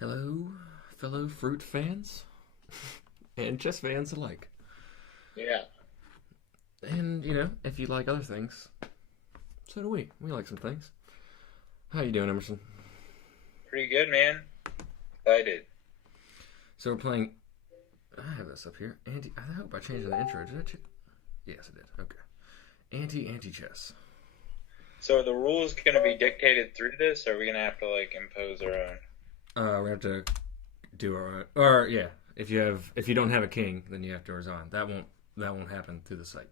Hello, fellow fruit fans and chess fans alike. Yeah, And, if you like other things, so do we. We like some things. How you doing, Emerson? pretty good, man. Excited. So we're playing... I have this up here. I hope I changed the intro. Did I change? Yes, I did. Okay. Antichess. So are the rules going to be dictated through this, or are we going to have to like impose our own? We have to do our own... Or, yeah. If you don't have a king, then you have to resign. That won't happen through the site.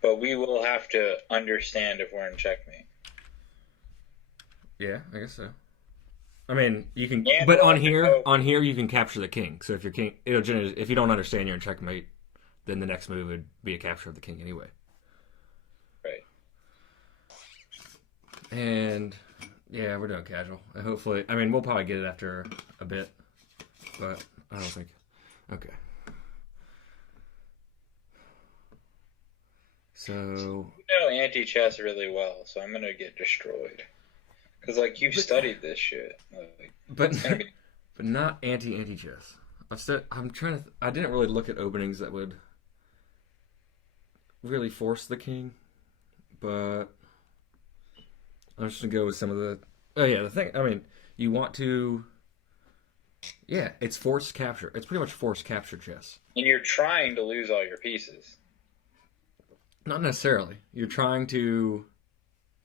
But we will have to understand if we're in checkmate. Yeah, I guess so. I mean, you can, And but we'll on have to here, know. on here, you can capture the king. So if your king, it'll generate, if you don't understand you're in checkmate, then the next move would be a capture of the king anyway. Right. And yeah, we're doing casual. And hopefully, I mean, we'll probably get it after a bit, but I don't think. Okay. So, You know anti-chess really well, so I'm going to get destroyed. Because, like, you've but, studied this shit. Like, but, it's going to be. but not anti-chess. I'm trying to. I didn't really look at openings that would really force the king, but I'm just gonna go with some of the. Oh yeah, the thing. I mean, you want to. Yeah, it's forced capture. It's pretty much forced capture chess. And you're trying to lose all your pieces. Not necessarily. You're trying to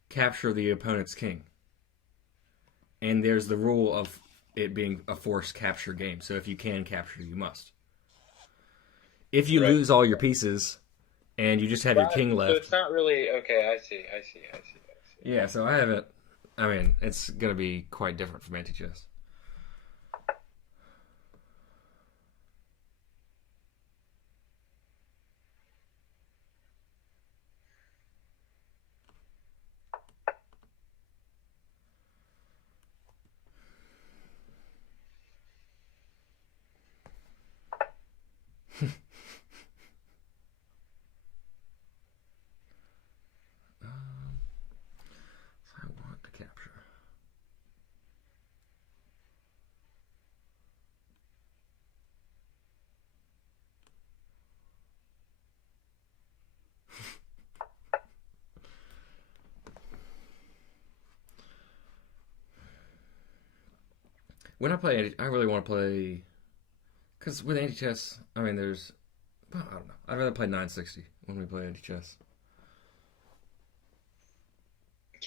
capture the opponent's king, and there's the rule of it being a forced capture game. So if you can capture, you must. If you Right. lose all your pieces and you just have your king So left, it's not really. Okay, I see. yeah. So I haven't. I mean, it's gonna be quite different from anti-chess. So I want to capture. When I play, I really want to play because with anti-chess, I mean, there's. Well, I don't know. I'd rather play 960 when we play anti-chess,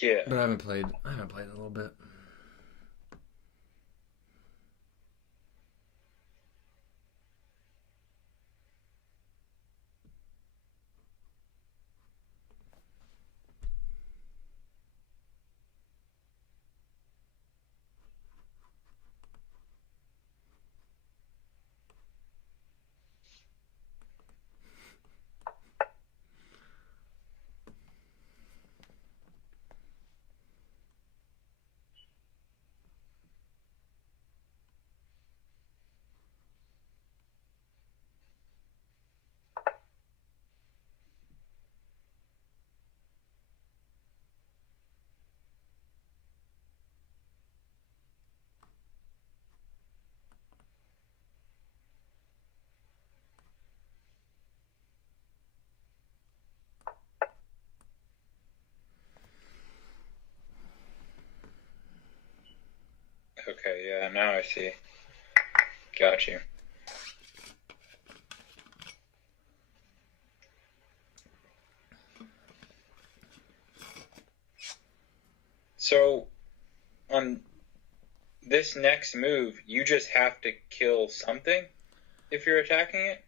Yeah. but I haven't played. I haven't played in a little bit. Okay, yeah, now I see. Got you. So, on this next move, you just have to kill something if you're attacking it?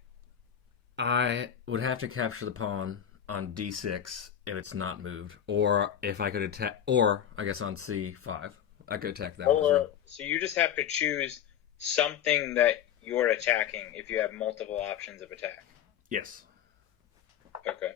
I would have to capture the pawn on d6 if it's not moved, or if I could attack, or I guess on c5, I could attack that one as Or, well. so you just have to choose something that you're attacking if you have multiple options of attack. Yes. Okay.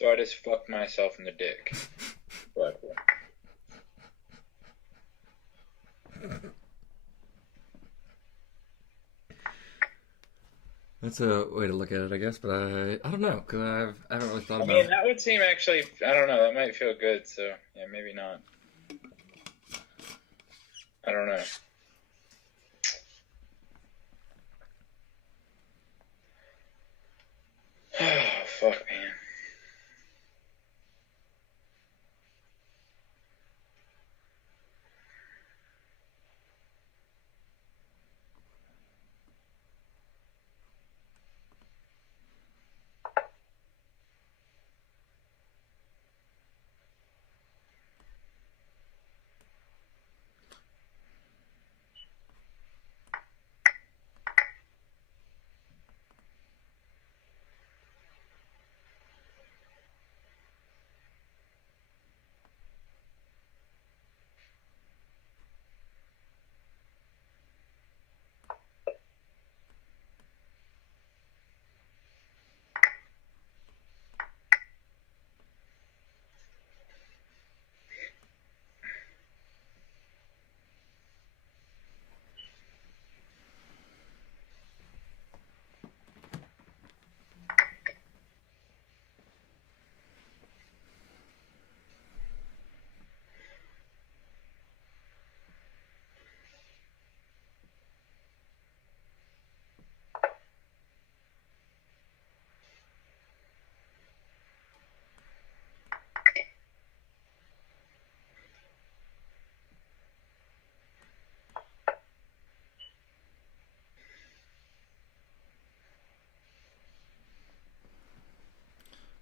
So I just fucked myself in the dick. But, That's a way to look at it, I guess. But I don't know because I haven't really thought I about mean, it. that would seem actually, I don't know, that might feel good, so yeah, maybe not. I don't know. Oh, fuck, man.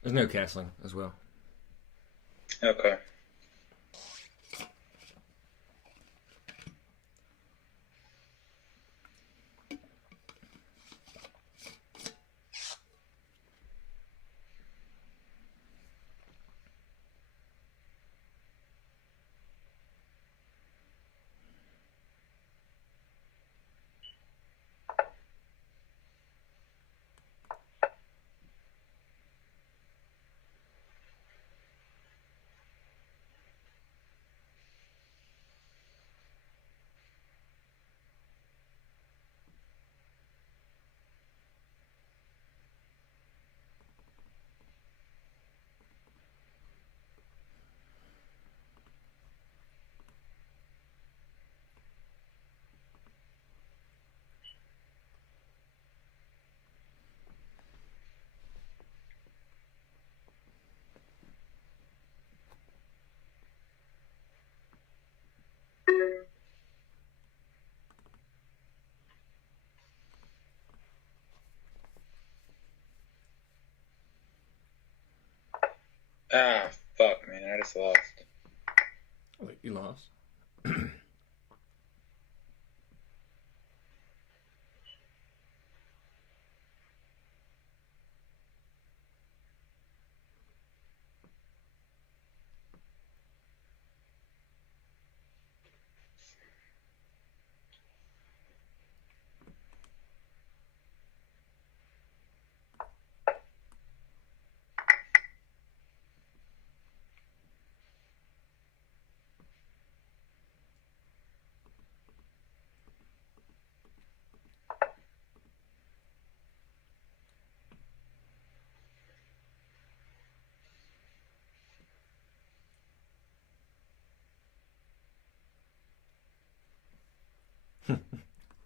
There's no castling as well. Okay. Ah, fuck, man, I just lost. Wait, you lost.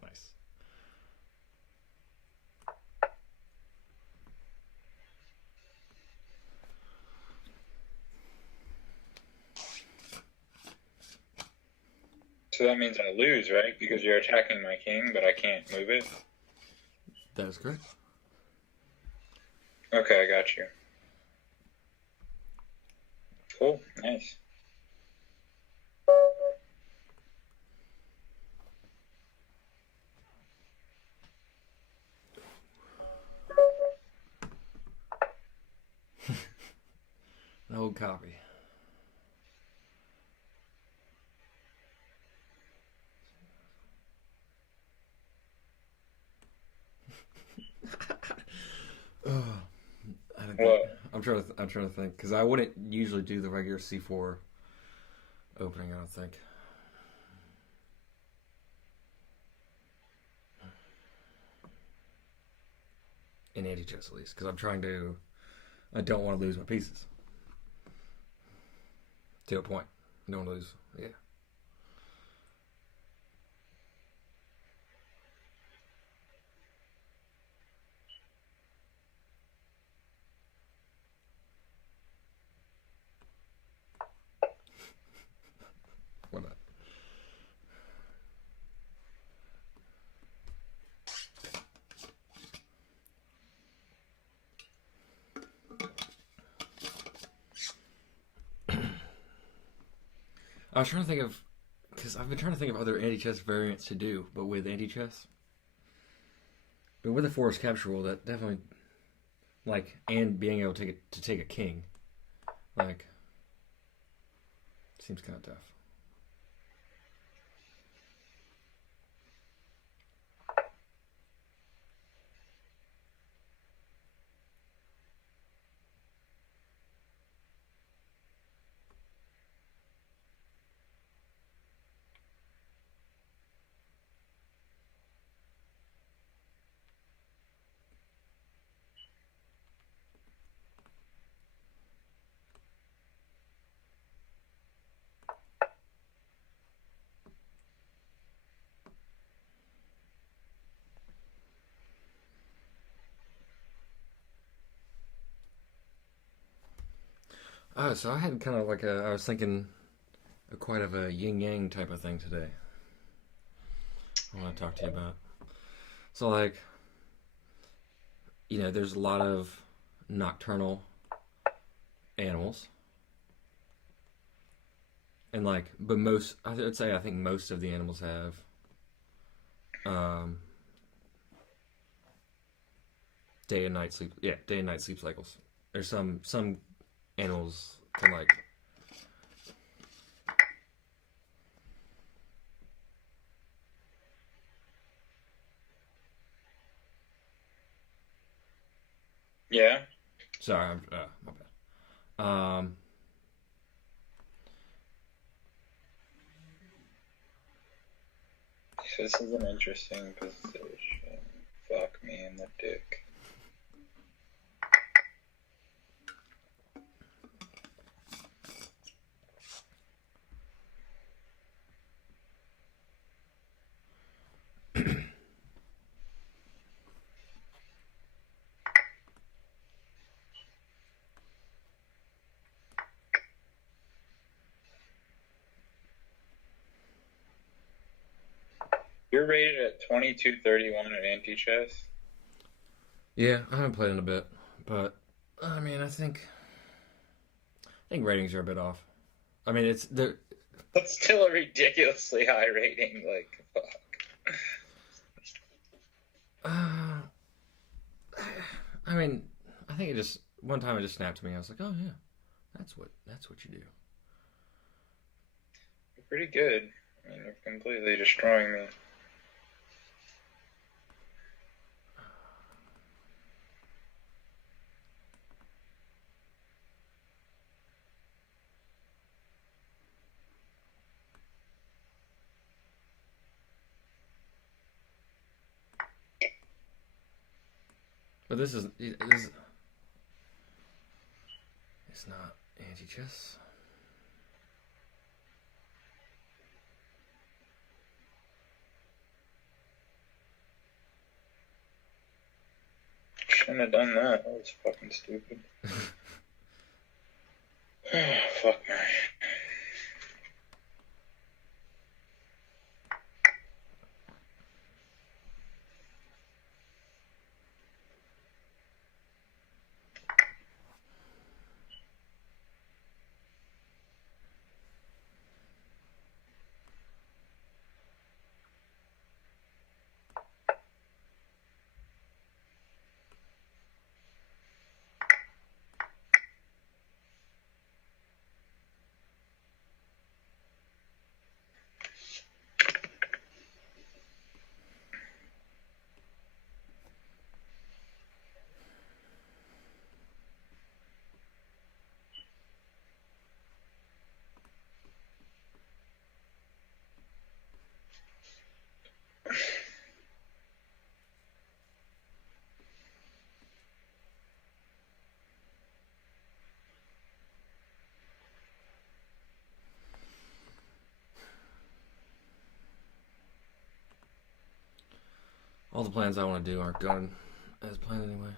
Nice. So that means I lose, right? Because you're attacking my king, but I can't move it? That is correct. Okay, I got you. Cool, nice. An old copy. Oh, I didn't think, What? I'm trying to think because I wouldn't usually do the regular C4 opening. I don't think. In Antichess at least, because I don't want to lose my pieces. To a point. I don't want to lose. Yeah. What not? I was trying to think of, because I've been trying to think of other anti-chess variants to do, but with anti-chess. But with a forced capture rule, that definitely, like, and being able to take a king, like, seems kind of tough. Oh, so I had kind of like I was thinking quite of a yin yang type of thing today. I want to talk to you about. So, like, there's a lot of nocturnal animals, and but I would say I think most of the animals have day and night sleep. Yeah, day and night sleep cycles. There's some animals can Yeah. Sorry, my bad. This is an interesting position. Fuck me in the dick. You're rated at 2231 at Antichess. Yeah, I haven't played in a bit, but I mean, I think ratings are a bit off. I mean, That's still a ridiculously high rating. Like, fuck. I mean, I think one time it just snapped to me. I was like, oh yeah, that's what you do. You're pretty good. I mean, you're completely destroying me. But it's not anti-chess. Shouldn't have done that. That was fucking stupid. Fuck me. all the plans I want to do aren't going as planned anyway.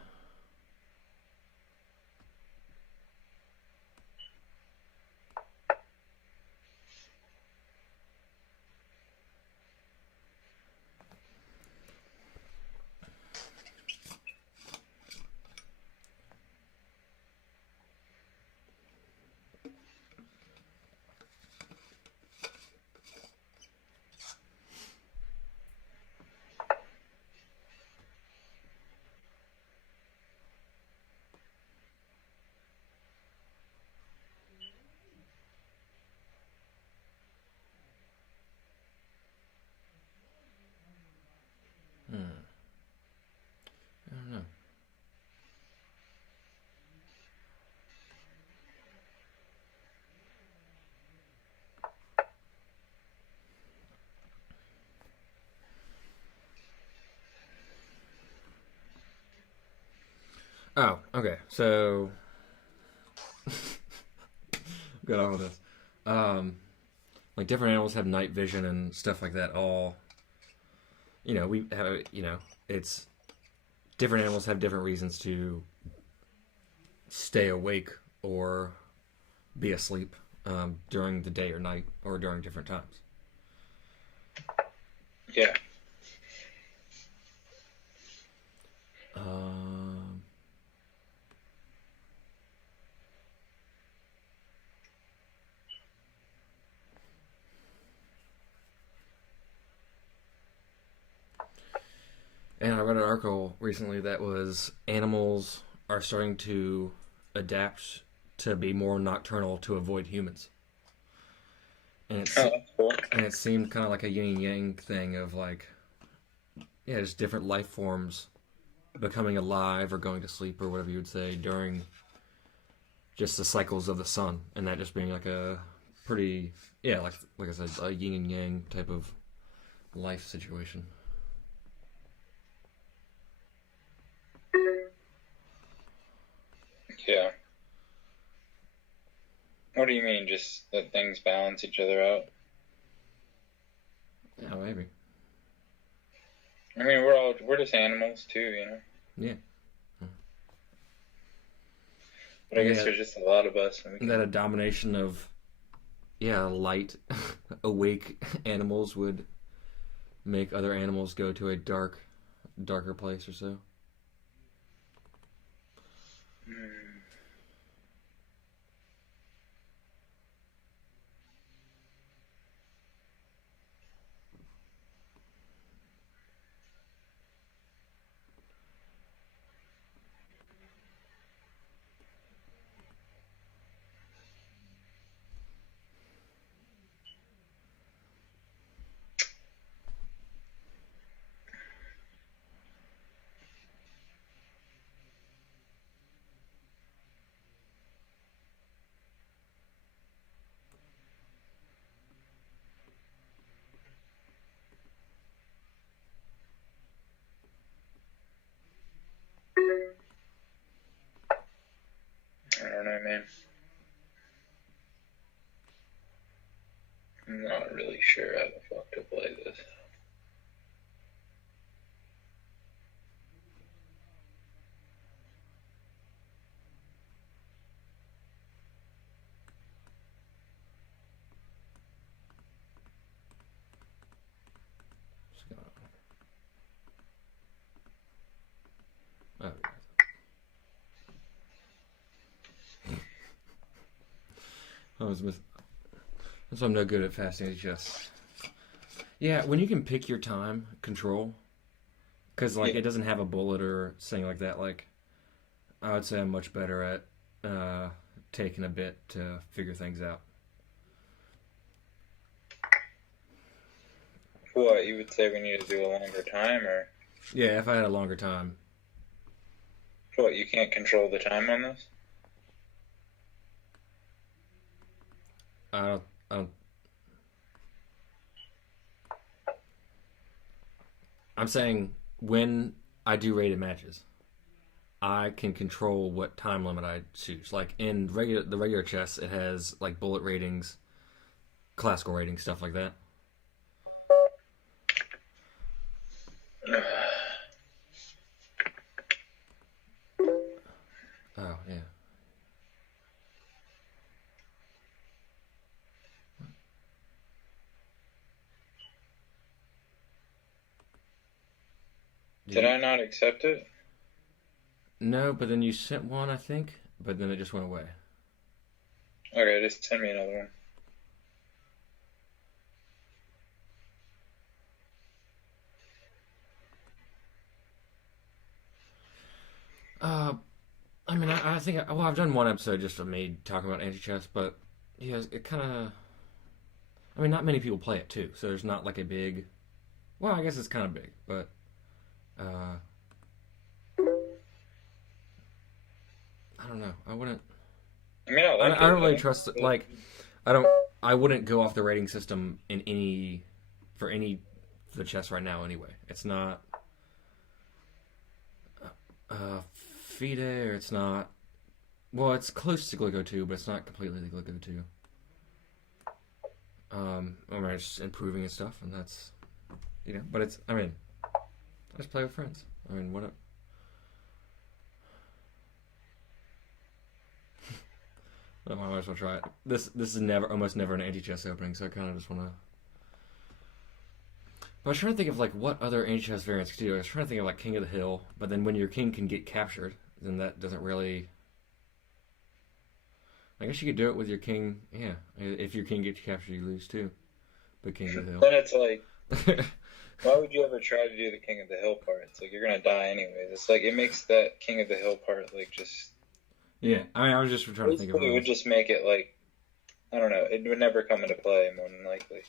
I don't know. Oh, okay. So, got all of this. Like different animals have night vision and stuff like that. All, we have. It's different animals have different reasons to stay awake or be asleep during the day or night or during different times. Yeah. And I read an article recently that was animals are starting to adapt to be more nocturnal to avoid humans. And Oh, that's cool. it seemed kind of like a yin and yang thing of like, yeah, just different life forms becoming alive or going to sleep or whatever you would say during just the cycles of the sun, and that just being like a pretty, yeah, like I said, a yin and yang type of life situation. Yeah. What do you mean? Just that things balance each other out? Yeah, maybe. I mean, we're just animals too, Yeah. But I guess Yeah. there's just a lot of us. And That a domination of, yeah, light, awake animals would make other animals go to a darker place or so. I don't know, man. I'm not really sure how the fuck to play this. Oh, that's why I'm no good at fasting chess. Yeah, when you can pick your time, control, because like Yeah. it doesn't have a bullet or something like that. Like I would say I'm much better at taking a bit to figure things out. What, you would say we need to do a longer time, or Yeah, if I had a longer time. what, you can't control the time on this? I don't. I'm saying when I do rated matches, I can control what time limit I choose. Like in the regular chess, it has like bullet ratings, classical ratings, stuff like that. Did I not accept it? No, but then you sent one, I think, but then it just went away. Okay, just send me another one. I mean, I think, well, I've done one episode just of me talking about Antichess, but yeah, it kind of, I mean, not many people play it too, so there's not like a big, well, I guess it's kind of big, but, I don't know. I wouldn't, I mean, I like I don't it. really trust it. Like, I wouldn't go off the rating system for the chess right now anyway. It's not, FIDE, or it's not, well, it's close to Glico 2, but it's not completely the Glico 2. I mean, it's just improving and stuff, and that's, but it's, I mean, I just play with friends. I mean, what? I might as well try it. This is almost never an anti-chess opening, so I kind of just want to. But I was trying to think of like what other anti-chess variants could do. I was trying to think of like King of the Hill, but then when your king can get captured, then that doesn't really. I guess you could do it with your king. Yeah, if your king gets captured, you lose too. But King of the Hill. Then it's like, why would you ever try to do the King of the Hill part? It's like you're gonna die anyways. It's like it makes that King of the Hill part like just. Yeah, I mean, I was just trying to think of. It would just make it like, I don't know. It would never come into play more than likely.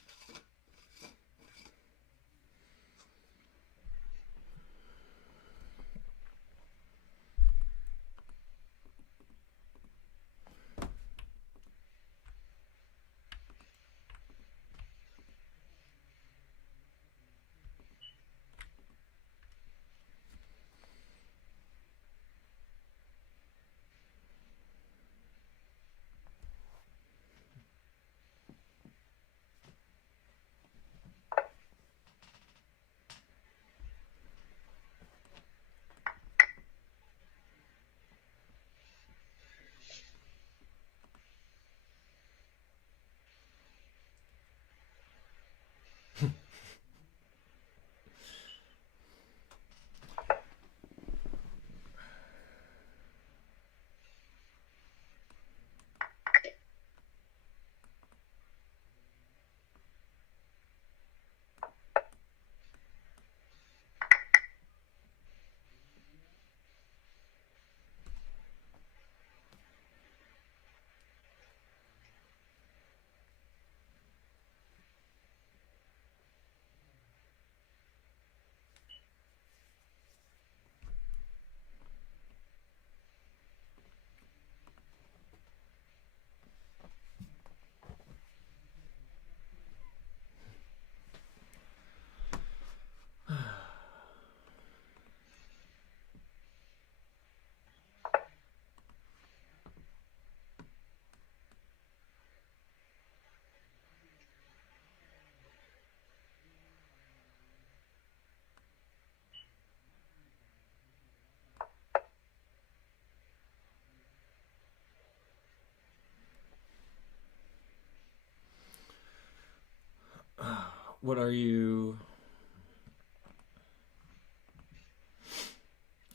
What are you?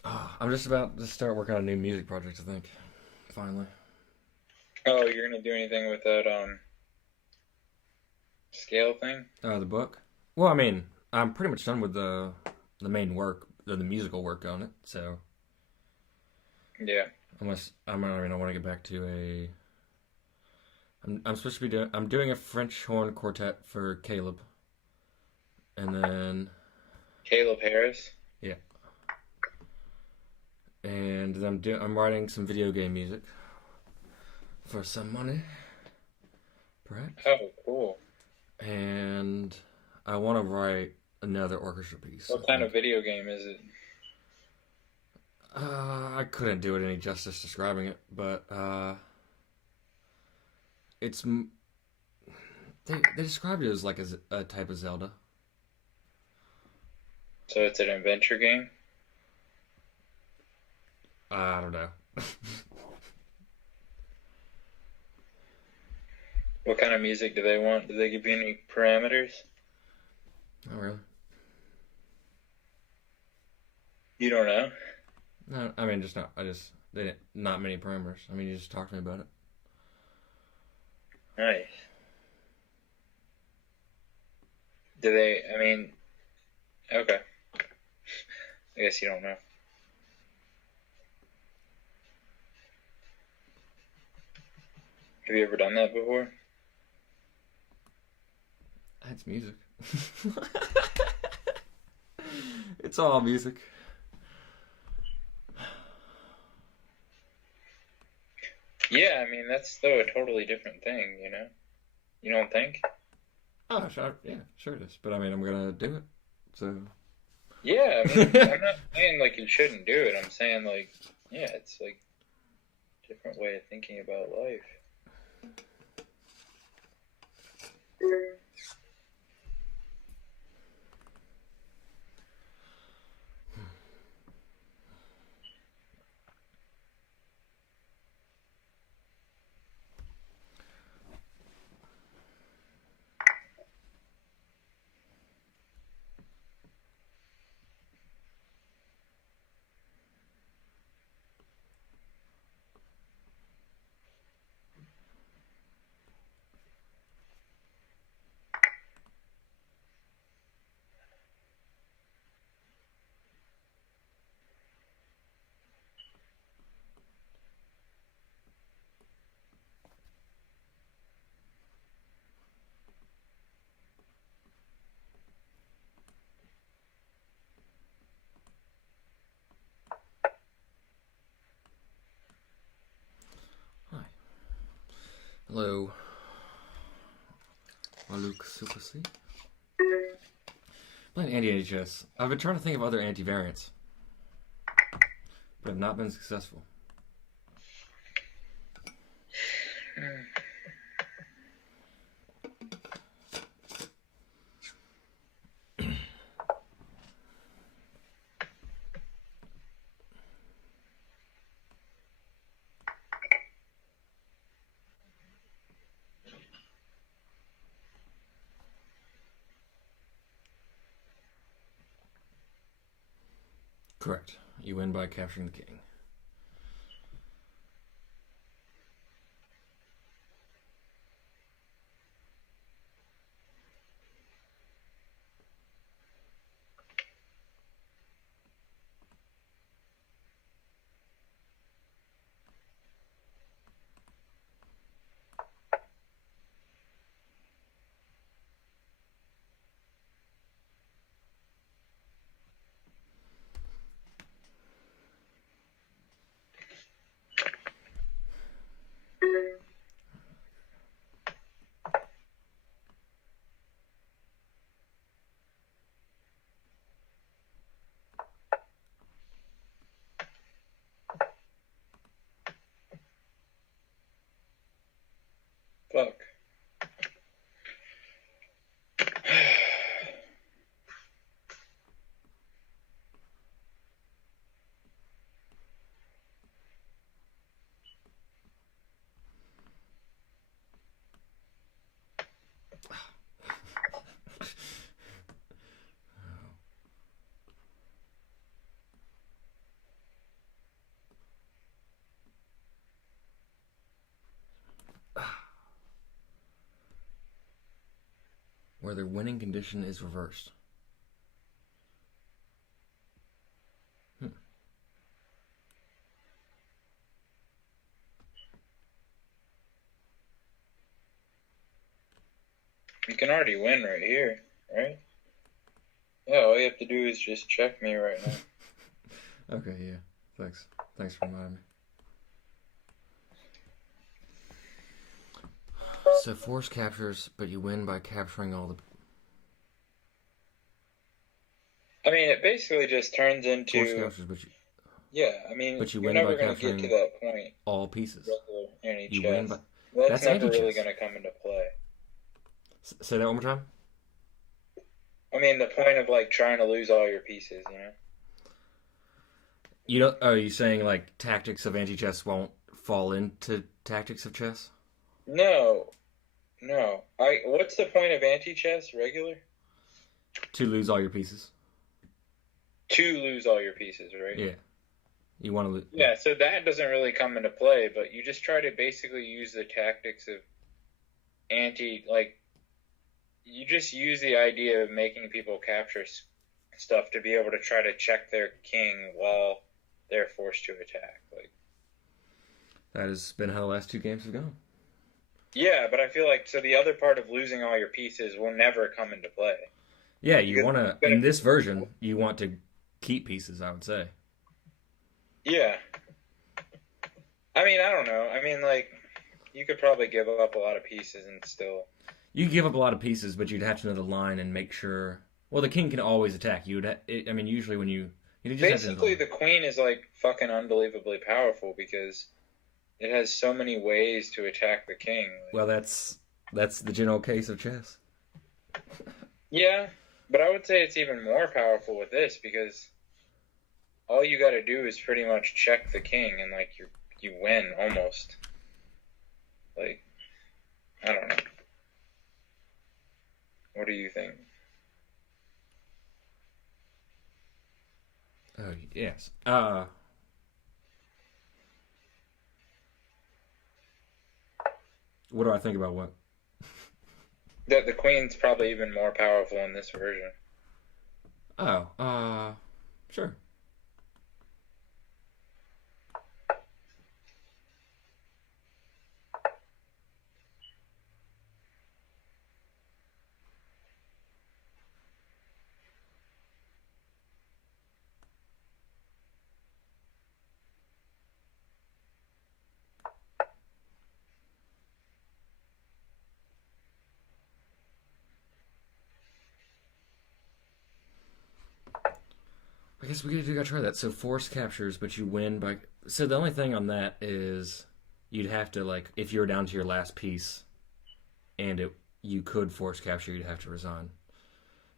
I'm just about to start working on a new music project, I think. Finally. Oh, you're gonna do anything with that scale thing? The book? Well, I mean, I'm pretty much done with the main work, the musical work on it. So. Yeah. I want to get back to a. I'm supposed to be doing. I'm doing a French horn quartet for Caleb. And then. Caleb Harris. Yeah. And I'm writing some video game music for some money, perhaps. Oh, cool. And I want to write another orchestra piece. What kind of video game is it? I couldn't do it any justice describing it, but it's they described it as like a type of Zelda. So it's an adventure game? I don't know. What kind of music do they want? Do they give you any parameters? Not really. You don't know? No, I mean, just not. They didn't, not many parameters. I mean, you just talked to me about it. Nice. Do they, I mean, okay. I guess you don't know. Have you ever done that before? That's music. It's all music. Yeah, I mean, that's though a totally different thing, you know? You don't think? Oh, sure, yeah, sure it is. But I mean, I'm gonna do it. So. Yeah, I mean, I'm not saying like you shouldn't do it. I'm saying like, yeah, it's like a different way of thinking about life. Hello. Luke Super C. Playing Antichess. I've been trying to think of other anti-variants, but have not been successful. Correct. You win by capturing the king. Fuck. Where their winning condition is reversed. You can already win right here, right? Yeah, all you have to do is just check me right now. Okay, yeah. Thanks. Thanks for reminding me. So force captures, but you win by capturing all the... I mean, it basically just turns into... Force captures, but you... Yeah, I mean, but you you're win never by going to get capturing to that point. all pieces. Regular You win Antichess. by... That's never Antichess. really going to come into play. Say that one more time? I mean, the point of, like, trying to lose all your pieces, you know? You don't... Are you saying, like, tactics of anti-chess won't fall into tactics of chess? No. What's the point of Antichess, regular? To lose all your pieces. to lose all your pieces, right? Yeah. You want to lose. Yeah, so that doesn't really come into play, but you just try to basically use the tactics of you just use the idea of making people capture stuff to be able to try to check their king while they're forced to attack. Like, that has been how the last 2 games have gone. yeah, but I feel like so the other part of losing all your pieces will never come into play. Yeah, you want to, in this version, you want to keep pieces, I would say. Yeah. I mean, I don't know. I mean, like, you could probably give up a lot of pieces and still... You give up a lot of pieces, but you'd have to know the line and make sure... Well, the king can always attack. I mean, usually when you just basically, the queen is, like, fucking unbelievably powerful because it has so many ways to attack the king. Like, well, that's the general case of chess. Yeah, but I would say it's even more powerful with this because all you got to do is pretty much check the king and, like, you win almost. Like, I don't know. What do you think? Oh, yes. What do I think about what? That the queen's probably even more powerful in this version. Oh, sure. I guess we gotta try that. So force captures, but you win by. So the only thing on that is you'd have to, like, if you were down to your last piece, and you could force capture, you'd have to resign.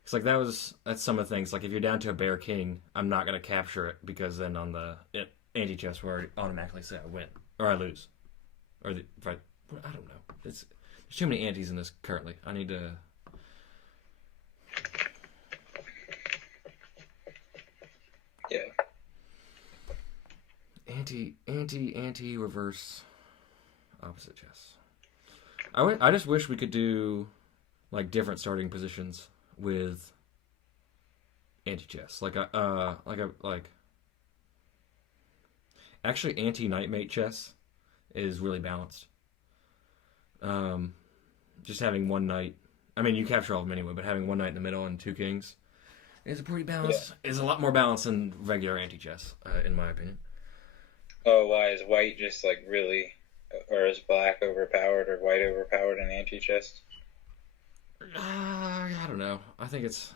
It's like that's some of the things. Like if you're down to a bear king, I'm not gonna capture it because then on the anti-chess where I automatically say I win or I lose, or if I don't know. There's too many antis in this currently. I need to. Yeah. Anti, reverse, opposite chess. I just wish we could do like different starting positions with anti-chess. Actually, anti-knightmate chess is really balanced. Just having one knight. I mean, you capture all of them anyway, but having one knight in the middle and 2 kings is a pretty balanced. Yeah. Is a lot more balanced than regular anti-chess, in my opinion. Oh, why is white just like really, or is black overpowered or white overpowered in anti-chess? I don't know. I think it's.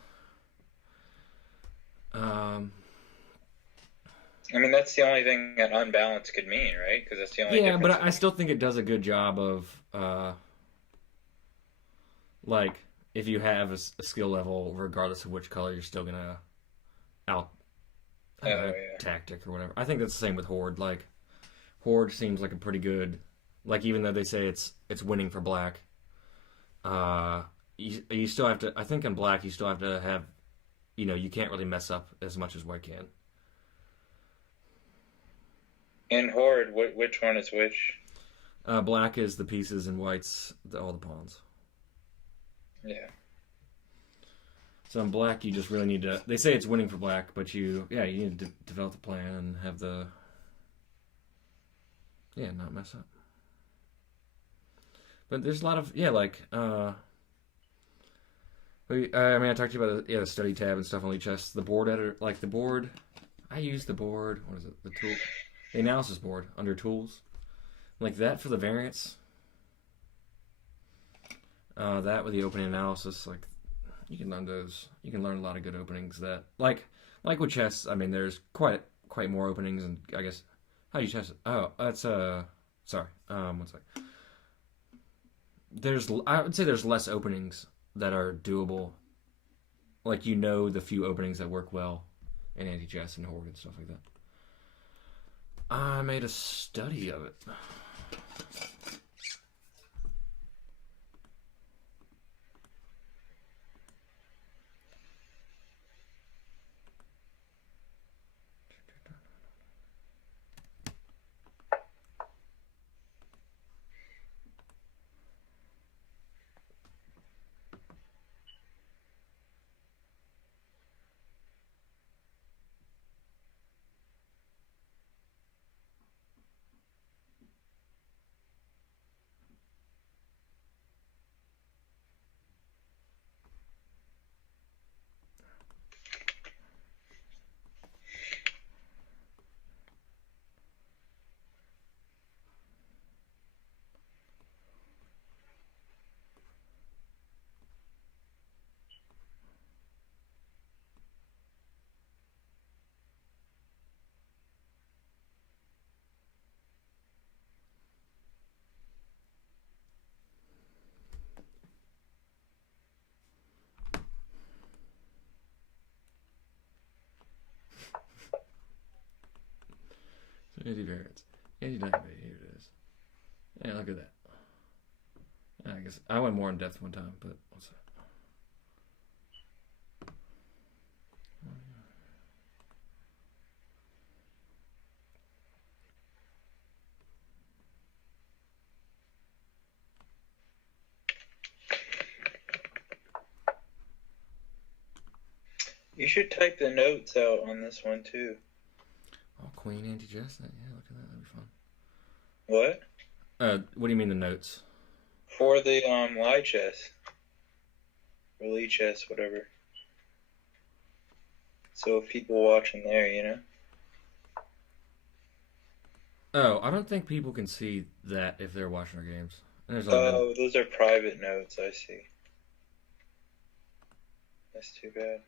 I mean, that's the only thing that unbalanced could mean, right? Because that's the only. Yeah, but I still think it does a good job of, like, if you have a skill level, regardless of which color, you're still gonna tactic or whatever. I think that's the same with Horde. Like, Horde seems like a pretty good, like, even though they say it's winning for black, you still have to. I think in black you still have to have, you can't really mess up as much as white can. In Horde, which one is which? Black is the pieces and white's all the pawns. Yeah. So in black, you just really need to. They say it's winning for black, but you need to develop the plan and have not mess up. But there's a lot of I talked to you about the study tab and stuff on chess. The board editor, like the board, I use the board. What is it? The tool, the analysis board under tools, like that for the variance. That with the opening analysis, like. You can learn those. You can learn a lot of good openings that, like with chess. I mean, there's quite more openings, and I guess how do you chess? Oh, that's sorry. One sec. I would say there's less openings that are doable. Like the few openings that work well in anti-chess and Horde and stuff like that. I made a study of it. Anti-variance. Anti-dynamite. Here it is. Yeah, look at that. I guess I went more in depth one time, but what's that? You should type the notes out on this one too. Oh, Queen Antichess. Yeah, look at that. That'd be fun. What? What do you mean the notes? For the lie chess. Or Lee chess, whatever. So if people watching there, you know? Oh, I don't think people can see that if they're watching our games. Oh, those are private notes, I see. That's too bad.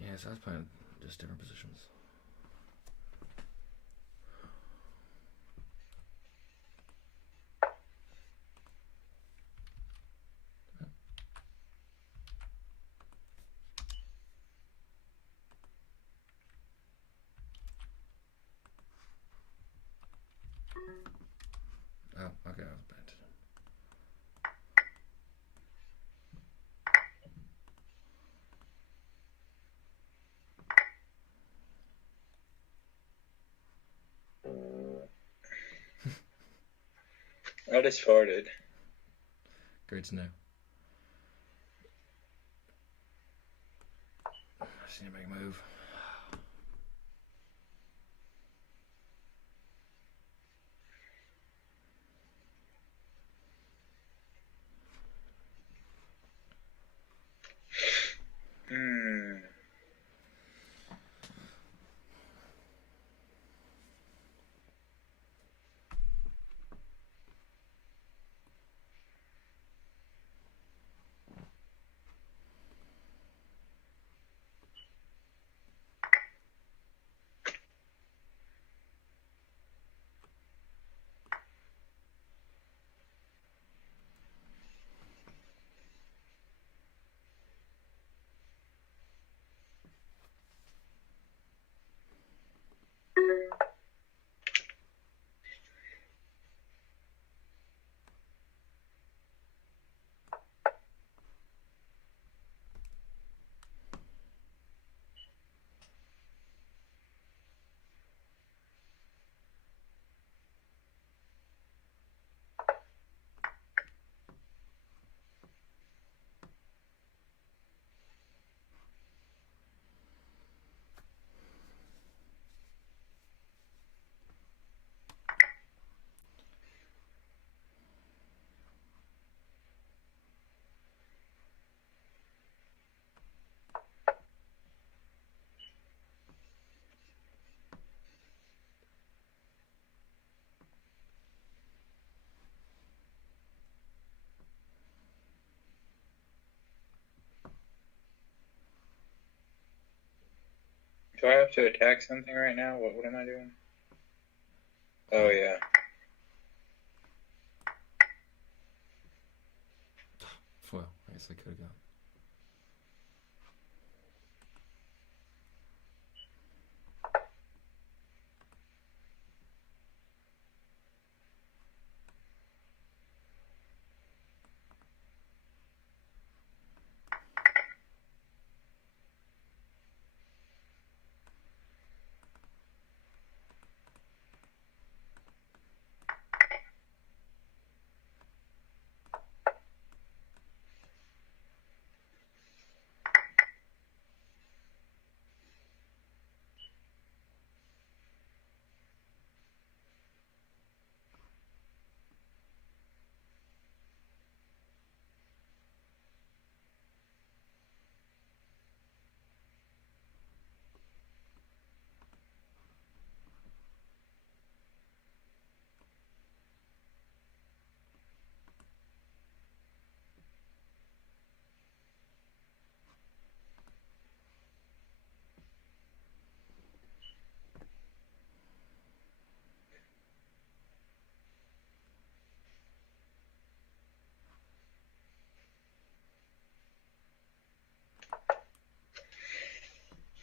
Yeah, so I was playing just different positions. Oh, okay, I was bad. I just farted. Great to know. I just need to make a move. Do I have to attack something right now? What am I doing? Oh, yeah. Well, I guess I could have gone.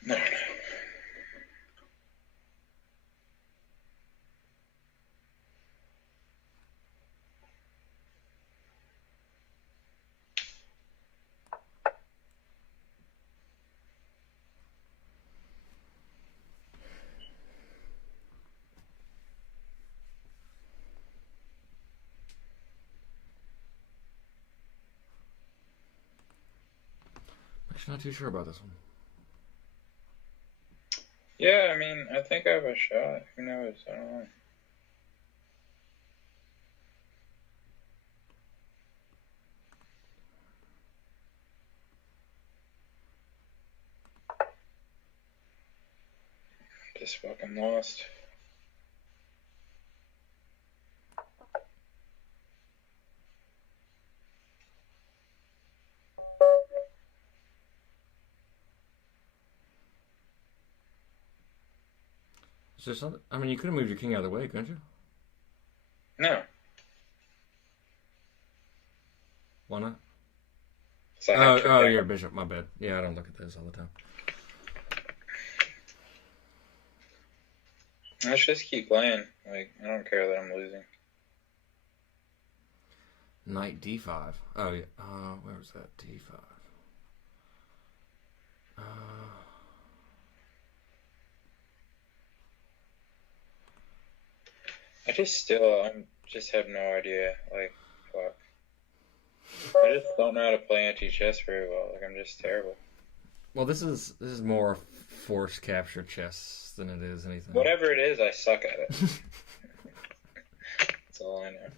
No. Actually, not too sure about this one. Yeah, I mean, I think I have a shot. Who knows? I don't know. Just fucking lost. Is there something? I mean, you could have moved your king out of the way, couldn't you? No. Why not? Oh, you're a bishop. My bad. Yeah, I don't look at those all the time. Let's just keep playing. Like, I don't care that I'm losing. Knight d5. Oh, yeah. Where was that? d5. I just have no idea. Like, fuck. I just don't know how to play anti-chess very well. Like, I'm just terrible. Well, this is more force capture chess than it is anything. Whatever it is, I suck at it. That's all I know.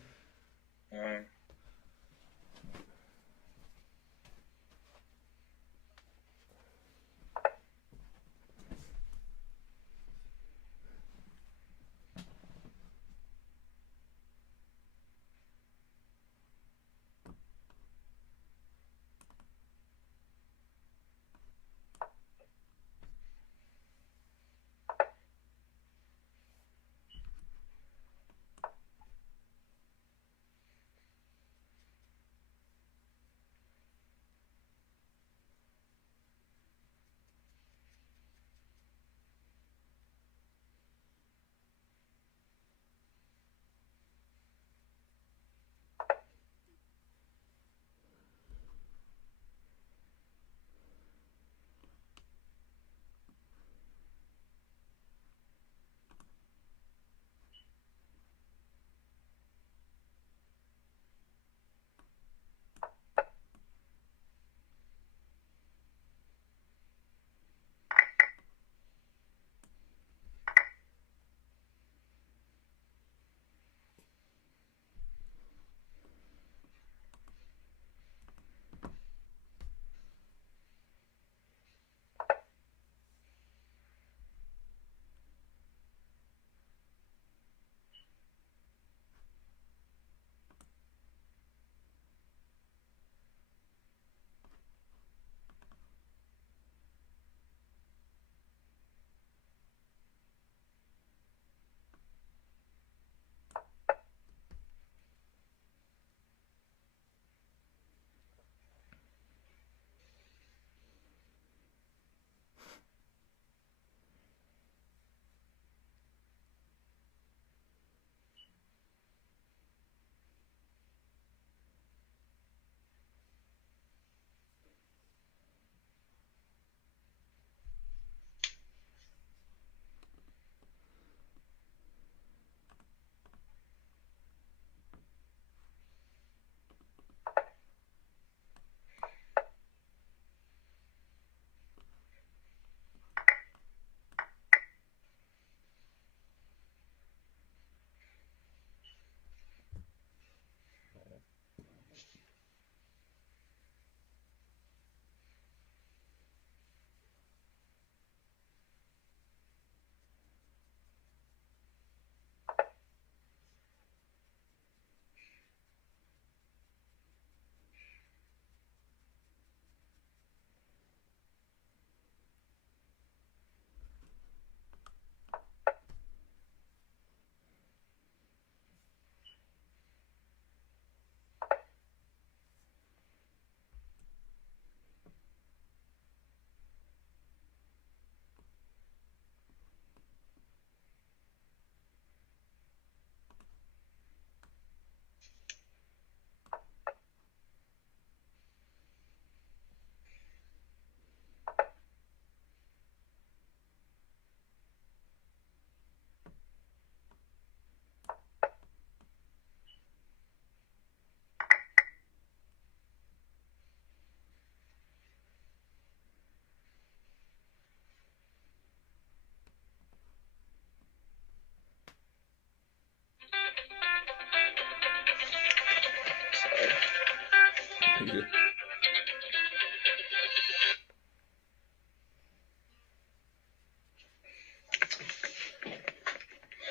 Yeah.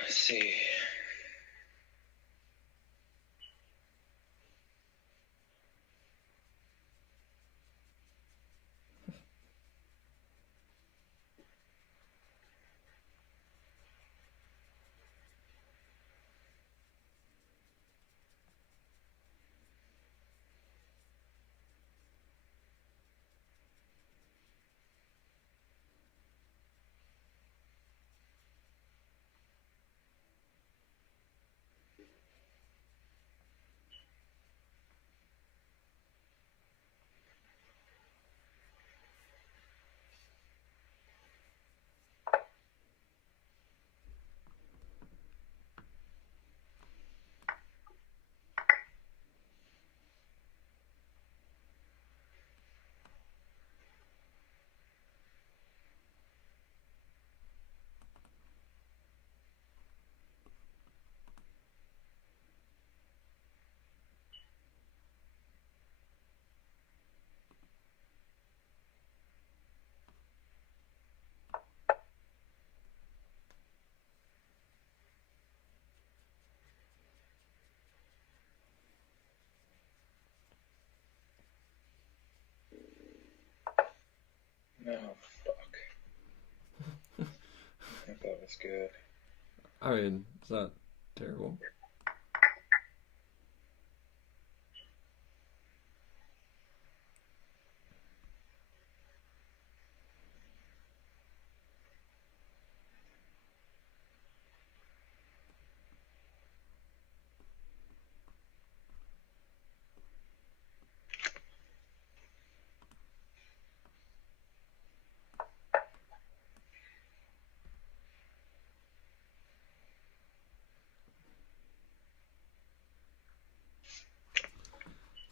Let's see. Oh, fuck. I think that was good. I mean, it's not terrible.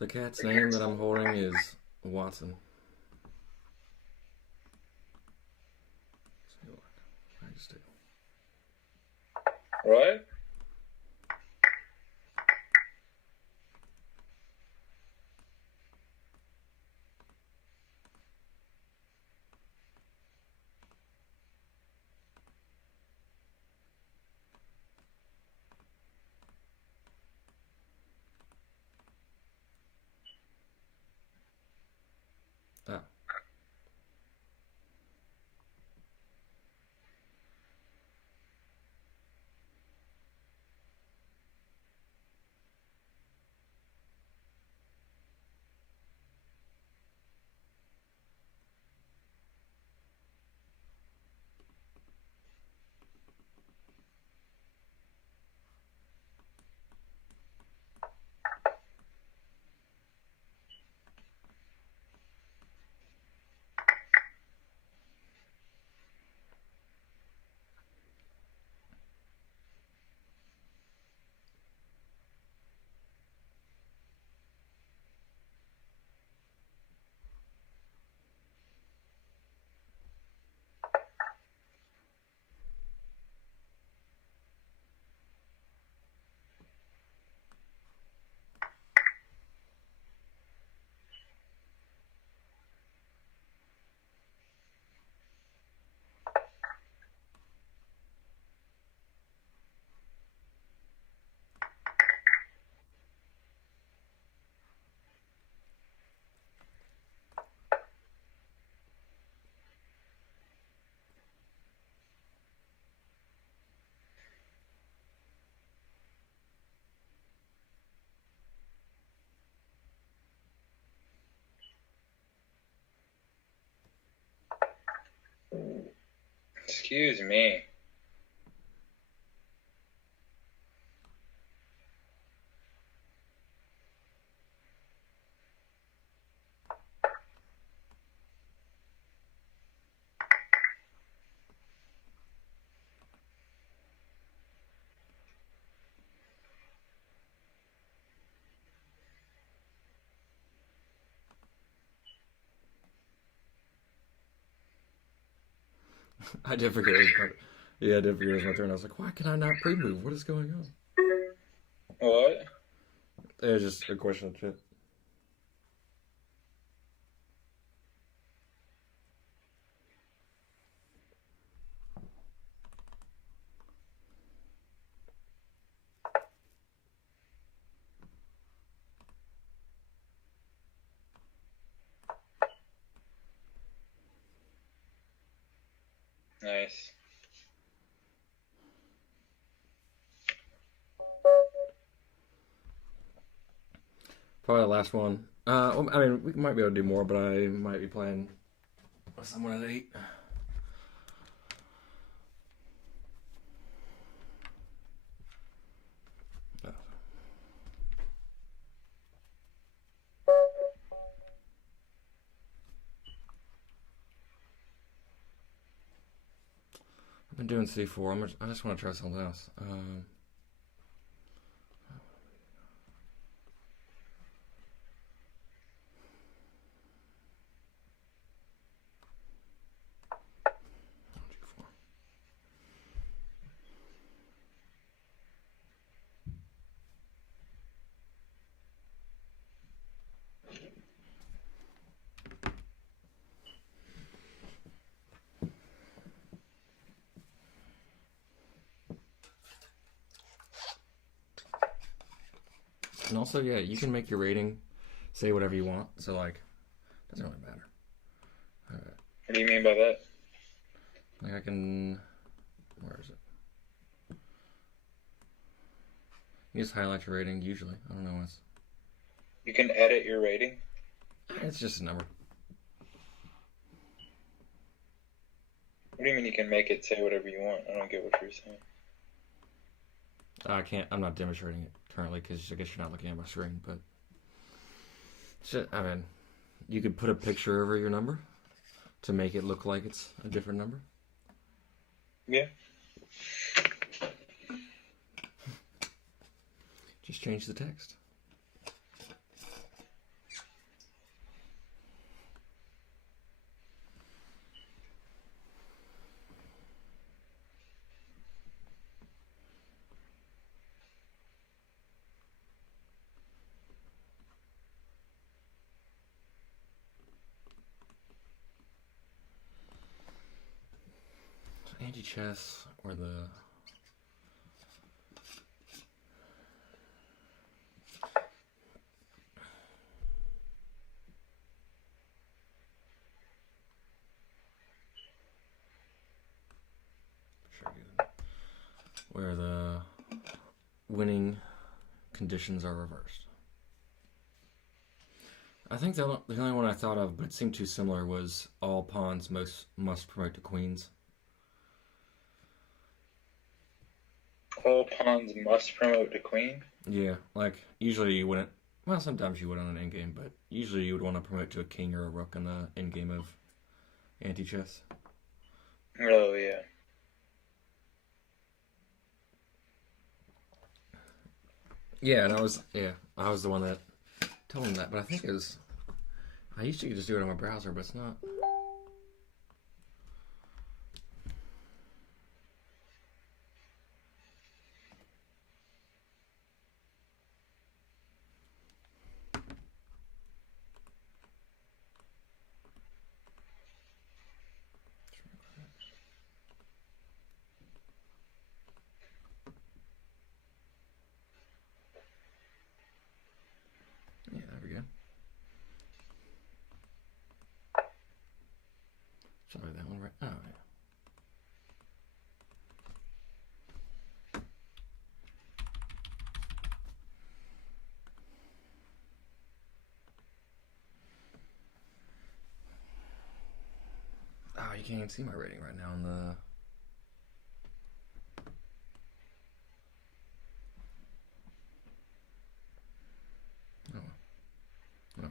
The cat's name that I'm holding is Watson. What? Oh. Excuse me. I did forget it was my, yeah, I did forget it was my turn. I was like, why can I not pre-move? What is going on? What? It was just a question of shit. Nice. Probably the last one. I mean, we might be able to do more, but I might be playing with someone at 8. I've been doing C4. I just want to try something else. And also, yeah, you can make your rating say whatever you want. So, like, it doesn't really matter. All right. What do you mean by that? Like, I can... Where is it? You just highlight your rating, usually. I don't know what's... You can edit your rating? It's just a number. What do you mean you can make it say whatever you want? I don't get what you're saying. I can't... I'm not demonstrating it currently because I guess you're not looking at my screen, but... I mean, you could put a picture over your number to make it look like it's a different number. Yeah. Just change the text. Antichess or the... where the winning conditions are reversed. I think the only one I thought of, but it seemed too similar, was all pawns must promote to queens. All pawns must promote to queen? Yeah, like, usually you wouldn't... Well, sometimes you would on an endgame, but usually you would want to promote to a king or a rook in the endgame of Antichess. Oh, yeah. Yeah, and I was the one that told him that, but I think it was... I used to just do it on my browser, but it's not... Yeah, there we go. Sorry, that one right... Oh, yeah. Oh, you can't even see my rating right now on the... Oh. Oh.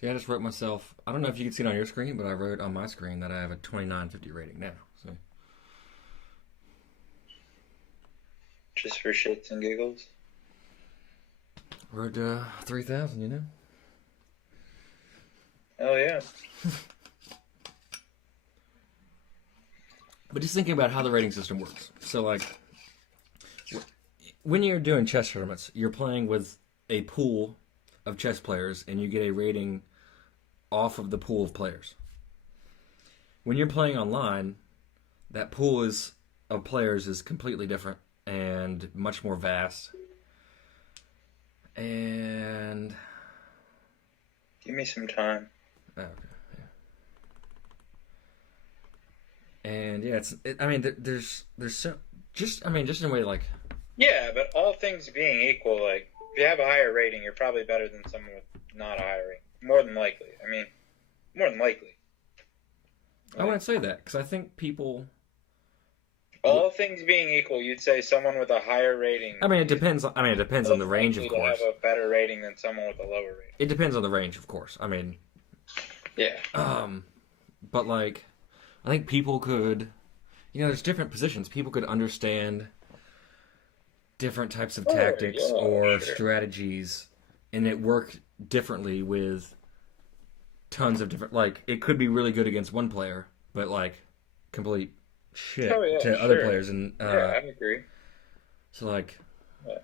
See, I just wrote myself... I don't know if you can see it on your screen, but I wrote on my screen that I have a 2950 rating now. So Just for shits and giggles. We're at 3,000, you know? Hell yeah. But just thinking about how the rating system works. So, like, when you're doing chess tournaments, you're playing with a pool of chess players, and you get a rating off of the pool of players. When you're playing online, that pool of players is completely different and much more vast. And give me some time. Oh, okay. Yeah. And yeah, there's so just in a way, like, yeah, but all things being equal, like, if you have a higher rating, you're probably better than someone with not a higher rating. More than likely. More than likely. I wouldn't say that, because I think people... All things being equal, you'd say someone with a higher rating... it depends on the range, of course. To have a better rating than someone with a lower rating. It depends on the range, of course. Yeah. But, like, I think people could... there's different positions. People could understand different types of tactics or strategies, and it worked differently with tons of different... Like, it could be really good against one player, but, like, complete shit to other players. And yeah, I agree. So, like... Yeah.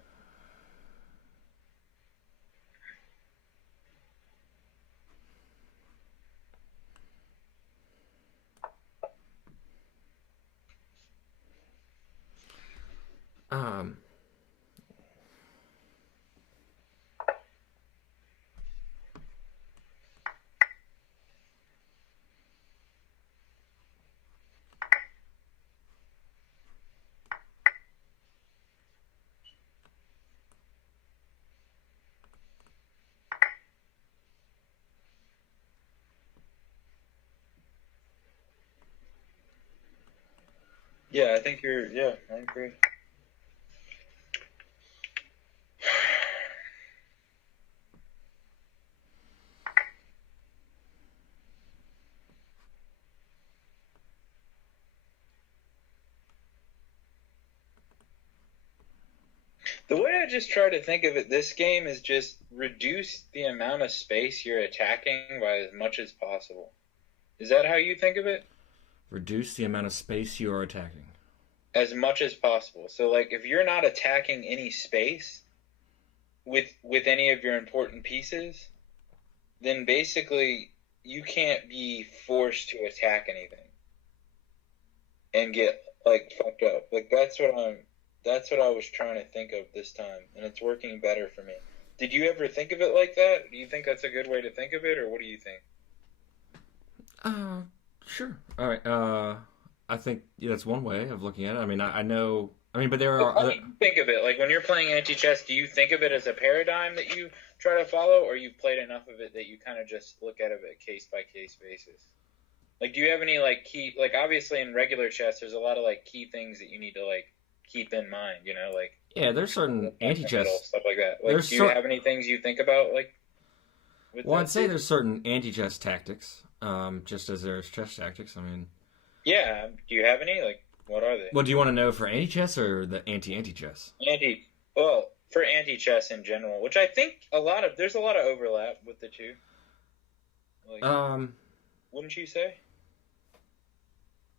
Yeah, I think I agree. The way I just try to think of it, this game is just reduce the amount of space you're attacking by as much as possible. Is that how you think of it? Reduce the amount of space you are attacking. As much as possible. So, like, if you're not attacking any space with any of your important pieces, then basically you can't be forced to attack anything and get, like, fucked up. Like, that's what I was trying to think of this time, and it's working better for me. Did you ever think of it like that? Do you think that's a good way to think of it, or what do you think? Sure. All right. I think that's one way of looking at it. I know. But there are. How do you think of it? Like, when you're playing Antichess, do you think of it as a paradigm that you try to follow, or you've played enough of it that you kind of just look at it case by case basis? Like, do you have any, like, key? Like, obviously in regular chess, there's a lot of, like, key things that you need to, like, keep in mind. Like. Yeah, there's certain Antichess stuff like that. Like, do you have any things you think about, like? I'd say there's certain Antichess tactics. Just as there's chess tactics. Yeah. Do you have any? Like, what are they? Well, do you want to know for Antichess or the anti-Antichess? Well, for Antichess in general, which I think there's a lot of overlap with the two. Like, wouldn't you say?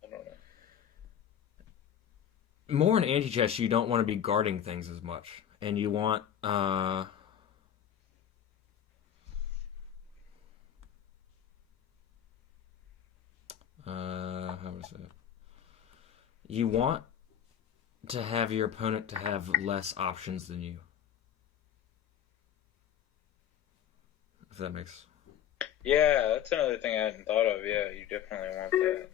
I don't know. More in Antichess, you don't want to be guarding things as much, and you want how would I say it? You want to have your opponent to have less options than you. If that makes... Yeah, that's another thing I hadn't thought of. Yeah, you definitely want that.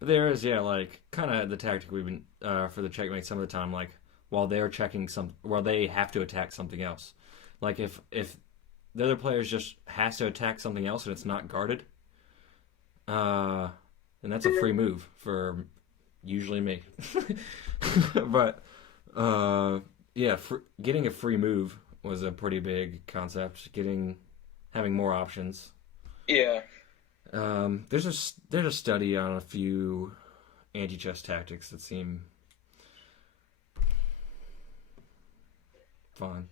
But there is, like, kind of the tactic we've been for the checkmate some of the time, like, while they have to attack something else. Like, if the other player just has to attack something else and it's not guarded, then that's a free move for usually me. But getting a free move was a pretty big concept. Having more options. Yeah. There's a study on a few anti-chess tactics that seem fun.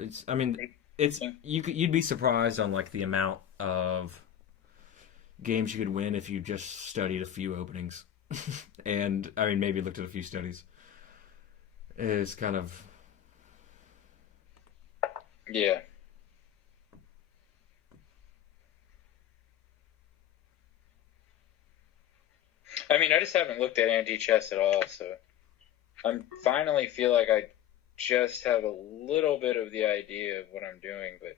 It's I mean it's you'd be surprised on like the amount of games you could win if you just studied a few openings, and I mean maybe looked at a few studies. It's kind of Yeah. I mean, I just haven't looked at anti-chess at all, so I'm finally feel like I just have a little bit of the idea of what I'm doing, but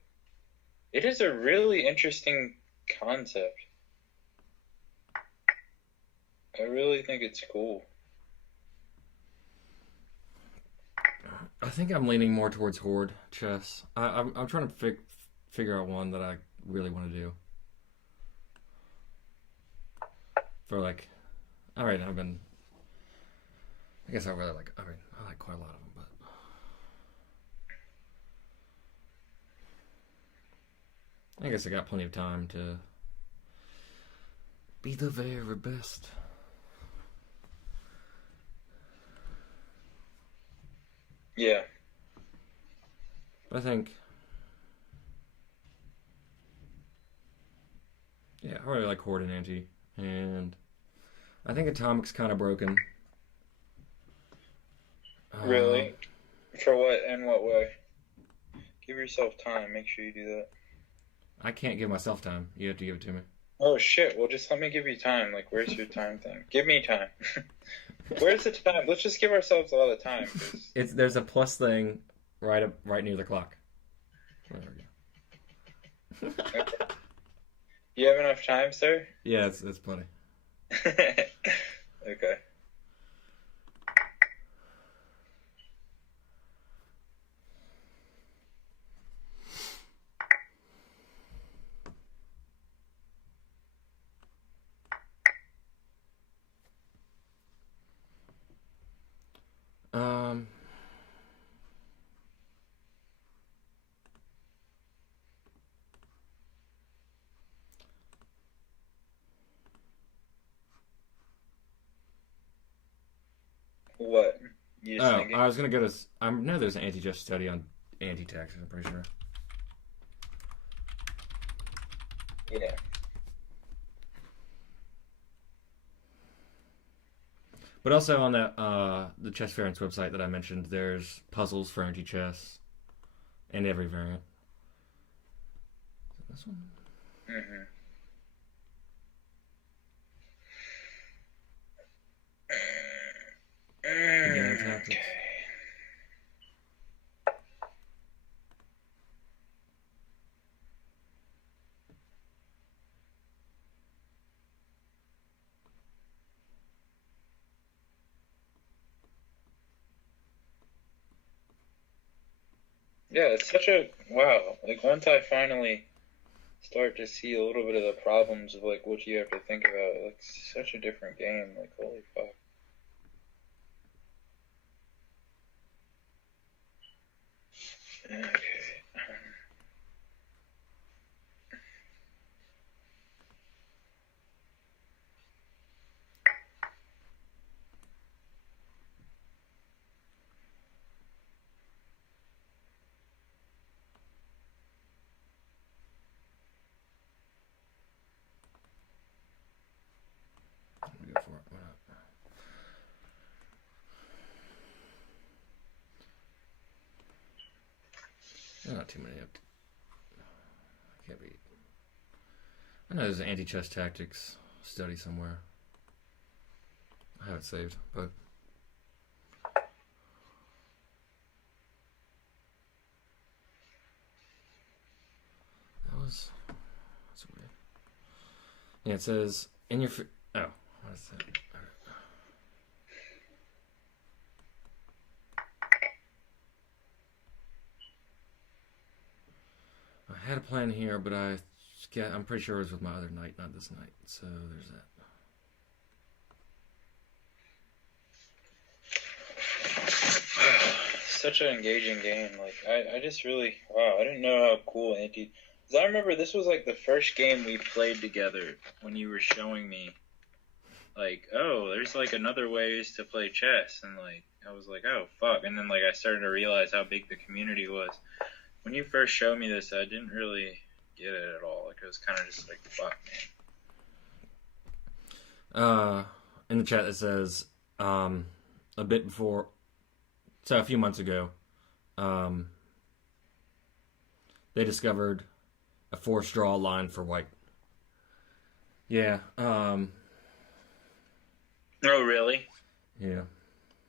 it is a really interesting concept. I really think it's cool. I think I'm leaning more towards horde chess. I'm trying to figure out one that I really want to do. For like, all right, I guess I really like. I mean, I like quite a lot of them, but I guess I got plenty of time to be the very best. Yeah. But I think, yeah, I really like horde and anti, and I think atomic's kind of broken. Really? For what? In what way? Give yourself time. Make sure you do that. I can't give myself time. You have to give it to me. Oh shit! Well, just let me give you time. Like, where's your time thing? Give me time. Where's the time? Let's just give ourselves a lot of time. There's a plus thing right near the clock. There we go. Okay. You have enough time, sir? Yeah, it's plenty. Okay. Um, What? You just oh, thinking? I was gonna go to. I know there's an anti-just study on anti-taxes. I'm pretty sure. Yeah. But also on that the Chess Variants website that I mentioned, there's puzzles for anti-chess and every variant. This one. Mm-hmm. Beginner tactics. Yeah, it's such a wow. Like once I finally start to see a little bit of the problems of like what you have to think about, it's such a different game. Like holy fuck. Okay. Go for it. Why not? There's not too many. I can't be. I know there's an anti-chess tactics study somewhere. I have it saved, but that's weird. Yeah, it says in your. Oh, what is that? I had a plan here, but I'm pretty sure it was with my other knight, not this knight. So there's that. Such an engaging game. Like I just really wow. I didn't know how cool anti. 'Cause I remember this was like the first game we played together when you were showing me, like, oh, there's like another ways to play chess, and like I was like, oh fuck, and then like I started to realize how big the community was. When you first showed me this, I didn't really get it at all. Like it was kind of just like, fuck, man. In the chat it says, a bit before, so a few months ago, they discovered a forced draw line for white. Yeah. Oh, really? Yeah.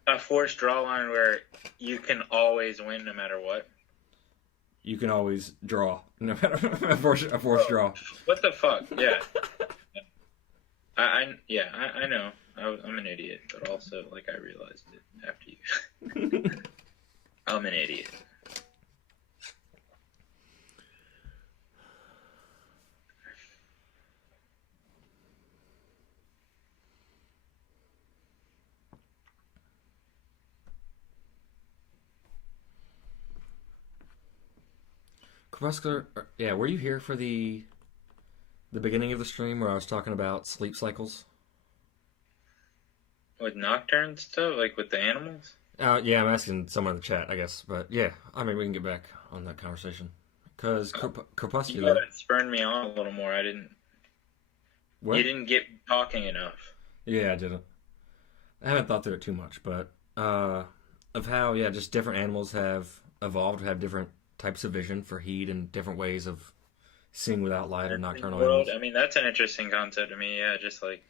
A forced draw line where you can always win no matter what? You can always draw, no matter a forced draw. What the fuck? Yeah. I know. I'm an idiot, but also, like, I realized it after you. I'm an idiot. Coruscant, yeah, were you here for the beginning of the stream where I was talking about sleep cycles? With nocturne stuff? Like with the animals? Yeah, I'm asking someone in the chat, I guess. But yeah, I mean, we can get back on that conversation. Because Crepuscular... You gotta spurn me on a little more. I didn't... What? You didn't get talking enough. Yeah, I didn't. I haven't thought through it too much, but... of how, yeah, just different animals have evolved, have different types of vision for heat and different ways of seeing without light or nocturnal animals. I mean, that's an interesting concept to me, yeah, just like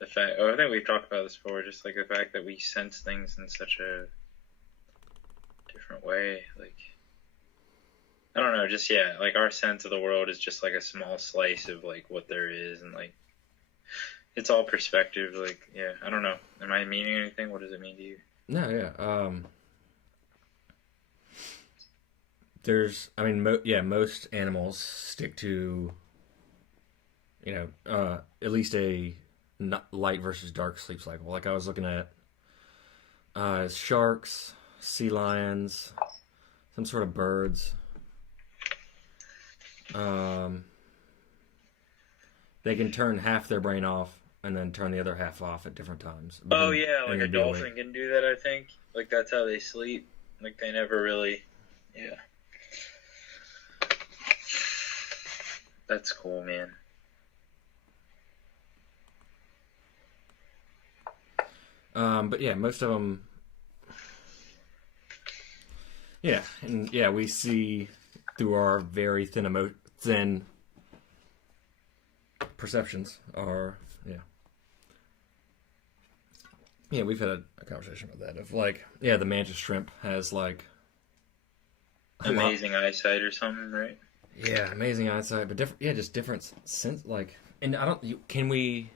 the fact, I think we've talked about this before, just like the fact that we sense things in such a different way, like, I don't know, just, yeah, like our sense of the world is just like a small slice of like what there is, and like, it's all perspective, like, yeah, I don't know, am I meaning anything? What does it mean to you? No, yeah, there's, I mean, most animals stick to, you know, at least a light versus dark sleep cycle. Like I was looking at sharks, sea lions, some sort of birds. They can turn half their brain off and then turn the other half off at different times. Oh yeah, like a dolphin can do that, I think. Like that's how they sleep. Like they never really, yeah. That's cool, man. But yeah, most of them. Yeah, and yeah, we see through our very thin perceptions. Yeah, we've had a conversation about that. Of like, yeah, the mantis shrimp has like amazing eyesight or something, right? Yeah, amazing eyesight, but different. Yeah, just different sense. Like, and I don't. Can we?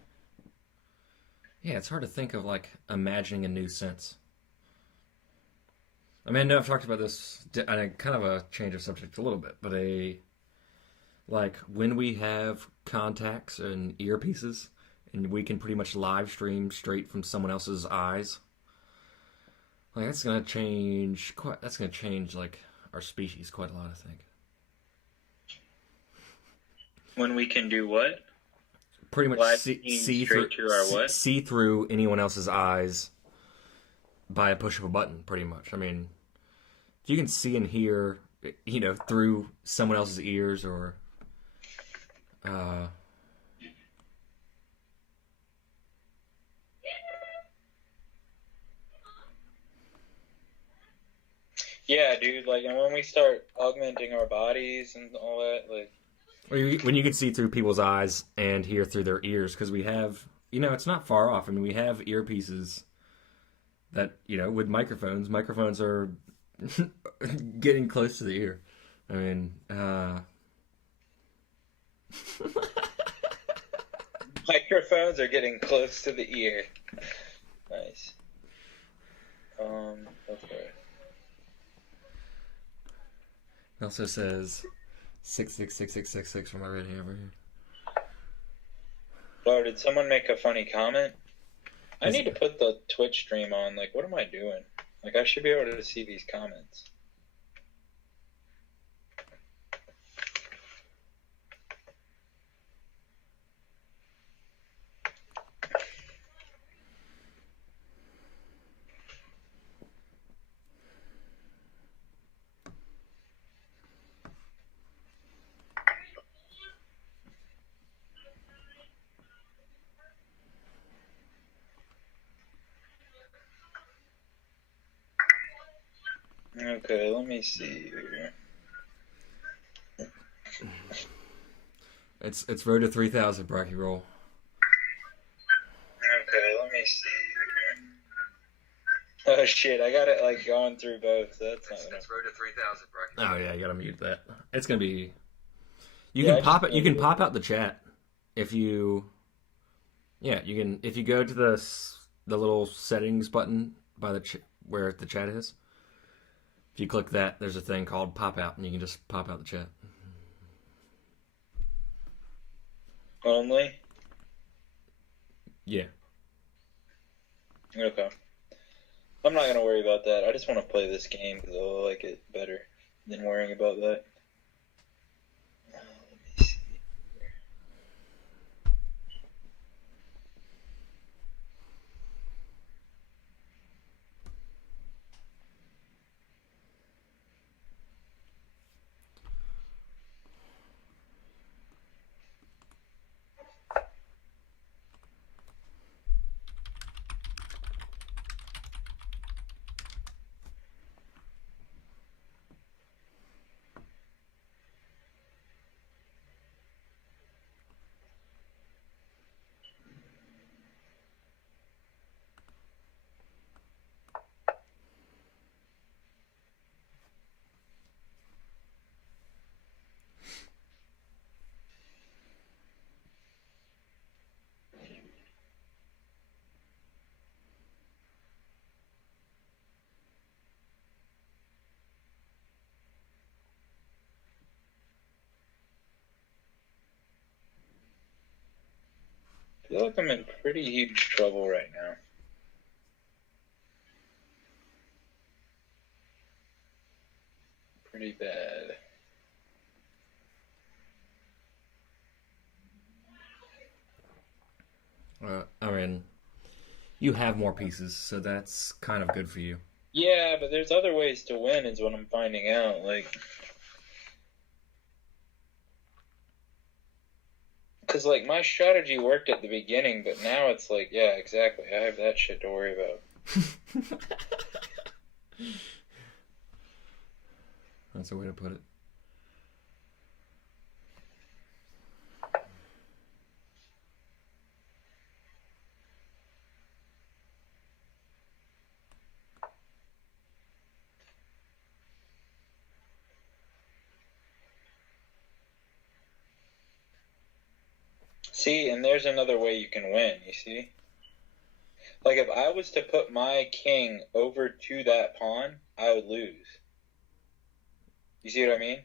Yeah, it's hard to think of like imagining a new sense. I mean, I know I've talked about this. Kind of a change of subject a little bit, but like when we have contacts and earpieces, and we can pretty much live stream straight from someone else's eyes. Like that's gonna change. That's gonna change like our species quite a lot, I think. When we can do what? Pretty much see through anyone else's eyes by a push of a button, pretty much. I mean, you can see and hear, you know, through someone else's ears or... Yeah, dude, like, and when we start augmenting our bodies and all that, like... When you can see through people's eyes and hear through their ears, because we have, you know, it's not far off. I mean, we have earpieces that, you know, with microphones are getting close to the ear. I mean, microphones are getting close to the ear. Nice. Okay. It also says 666666 for my rating over here. Bro, did someone make a funny comment? I need to put the Twitch stream on. Like, what am I doing? Like, I should be able to see these comments. Okay, let me see here. It's road to 3,000, Bracky Roll. Okay, let me see here. Oh shit, I got it like going through both. So that's not It's road to 3,000, Bracky. Oh yeah, you gotta mute that. It's gonna be. You Yeah, can pop it. You can pop out the chat if you. Yeah, you can if you go to the little settings button by the where the chat is. If you click that, there's a thing called pop out, and you can just pop out the chat. Only? Yeah. Okay. I'm not gonna worry about that. I just want to play this game because I like it better than worrying about that. Let me see. I feel like I'm in pretty huge trouble right now. Pretty bad. I mean, you have more pieces, so that's kind of good for you. Yeah, but there's other ways to win is what I'm finding out. Like, because like my strategy worked at the beginning, but now it's like, yeah, exactly. I have that shit to worry about. That's a way to put it. See, and there's another way you can win, you see? Like, if I was to put my king over to that pawn, I would lose. You see what I mean?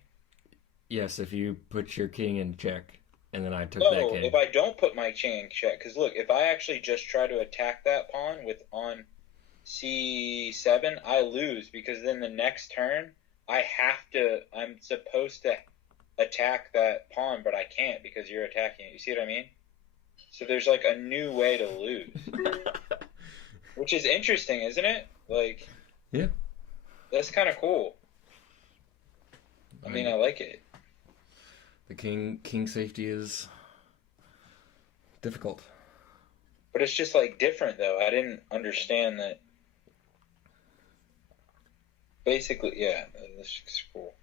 Yes, if you put your king in check, and then I took No, that king. if I don't put my king in check, because look, if I actually just try to attack that pawn with on c7, I lose, because then the next turn, I'm supposed to attack that pawn, but I can't because you're attacking it. You see what I mean? So there's like a new way to lose. Which is interesting, isn't it? Like, yeah. That's kind of cool. I mean, I like it. The king safety is difficult. But it's just like different though. I didn't understand that. Basically, yeah, this is cool.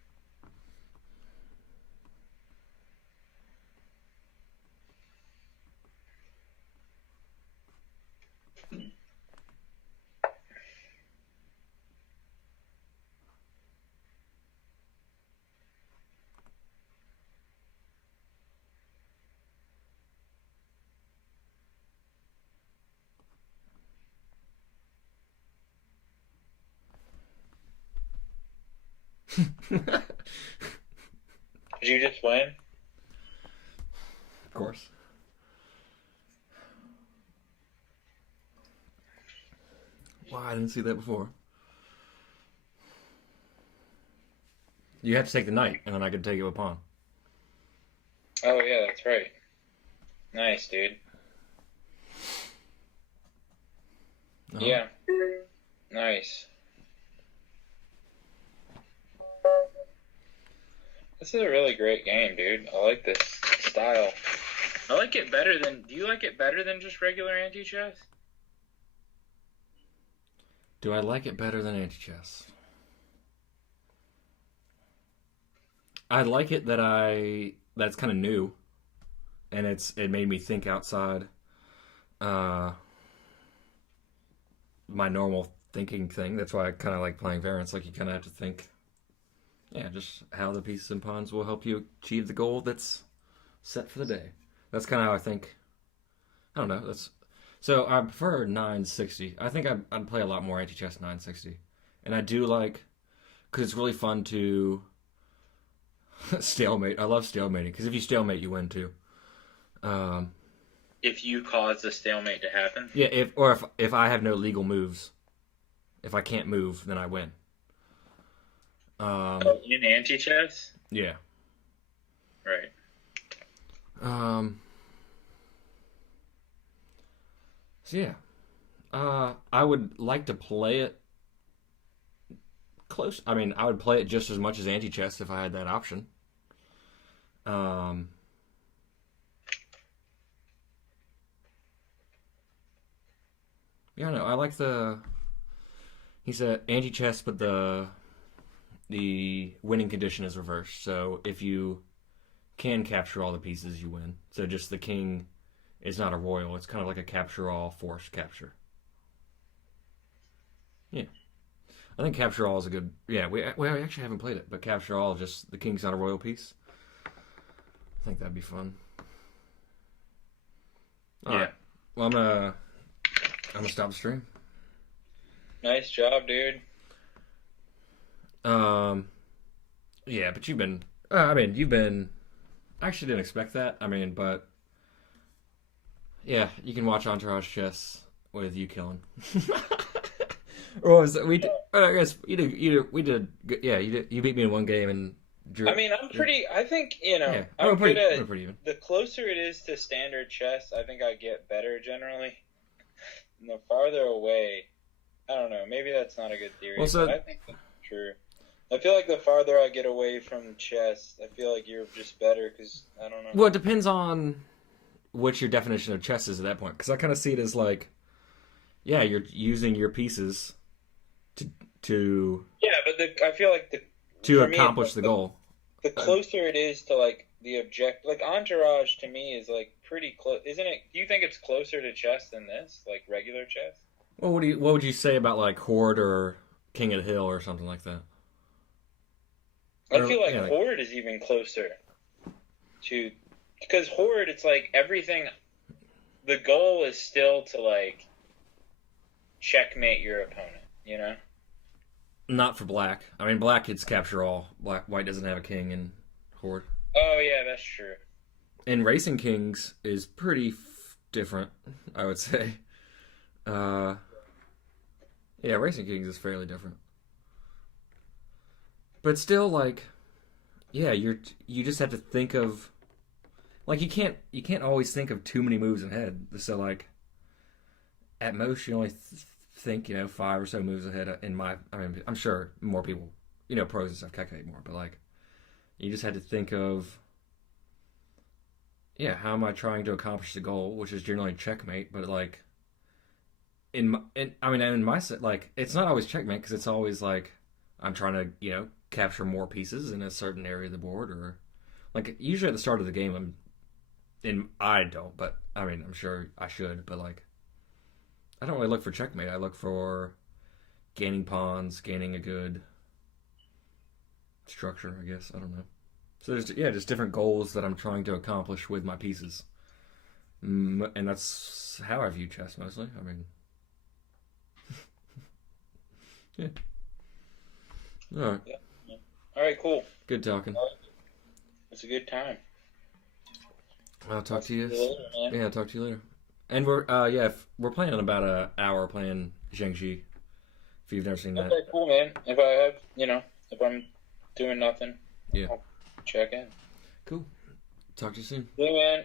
Did you just win? Of course. Wow, I didn't see that before. You have to take the knight, and then I can take it with pawn. Oh, yeah, that's right. Nice, dude. Uh-huh. Yeah. Nice. This is a really great game, dude. I like this style. I like it better than... Do you like it better than just regular Antichess? Do I like it better than Antichess? I like it that's kind of new, and it made me think outside uh, my normal thinking thing. That's why I kind of like playing variants. Like you kind of have to think, yeah, just how the pieces and pawns will help you achieve the goal that's set for the day. That's kind of how I think. I don't know. That's so I prefer 960. I think I'd play a lot more Antichess 960, and I do like because it's really fun to stalemate. I love stalemating because if you stalemate, you win too. If you cause the stalemate to happen. Yeah, if I have no legal moves, if I can't move, then I win. In Antichess? Yeah. Right. So yeah, I would like to play it close. I mean, I would play it just as much as Antichess if I had that option. Yeah, no, I like he said Antichess, but the winning condition is reversed. So if you can capture all the pieces, you win. So just the king is not a royal. It's kind of like a capture all forced capture. Yeah. I think capture all is a good. Yeah, we actually haven't played it, but capture all, just the king's not a royal piece. I think that'd be fun. All right. Well, I'm gonna stop the stream. Nice job, dude. Yeah, but you've been. I mean, you've been. I actually didn't expect that. I mean, but yeah, you can watch Entourage Chess with you killing. Or what was it? We did. I guess we did. Yeah, you beat me in one game and drew. I mean, I'm pretty. I think Yeah, I'm pretty, good at. pretty even. The closer it is to standard chess, I think I get better generally. And the farther away, I don't know. Maybe that's not a good theory. Well, so but I think that's true. I feel like the farther I get away from chess, I feel like you're just better because I don't know. Well, it depends on what your definition of chess is at that point. Because I kind of see it as like, yeah, you're using your pieces to Yeah, but I feel like to accomplish the goal. The closer it is to like the object, like Entourage to me is like pretty close, isn't it? Do you think it's closer to chess than this, like regular chess? Well, what would you say about like Horde or King of the Hill or something like that? I feel like Horde is even closer to, because Horde, it's like everything. The goal is still to like checkmate your opponent, you know? Not for black. I mean, black it's capture all. White doesn't have a king in Horde. Oh yeah, that's true. And Racing Kings is pretty different, I would say. Yeah, Racing Kings is fairly different. But still, like, yeah, you just have to think of, like, you can't always think of too many moves ahead. So like, at most you only think 5 or so moves ahead. I mean, I'm sure more people, pros and stuff calculate more, but like, you just had to think of, yeah, how am I trying to accomplish the goal, which is generally checkmate, but like, in my set, like, it's not always checkmate because it's always like I'm trying to capture more pieces in a certain area of the board, or like usually at the start of the game I don't, but I mean I'm sure I should, but like I don't really look for checkmate. I look for gaining pawns, gaining a good structure, I guess. I don't know. So there's just different goals that I'm trying to accomplish with my pieces, and that's how I view chess mostly. I mean, yeah. All right. Yeah. All right. Cool. Good talking. It's a good time. I'll talk to you. Later, man. Yeah, I'll talk to you later. And we're we're playing on about an hour playing Zhengxi. If you've never seen that. Okay, cool, man. If I have, if I'm doing nothing, yeah, I'll check in. Cool. Talk to you soon. Yeah, man.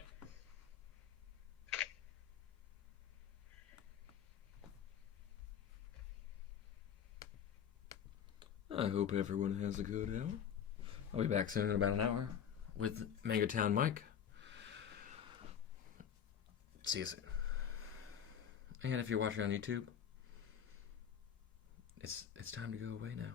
I hope everyone has a good hour. I'll be back soon in about an hour with MangoTownMike. See you soon. And if you're watching on YouTube, it's time to go away now.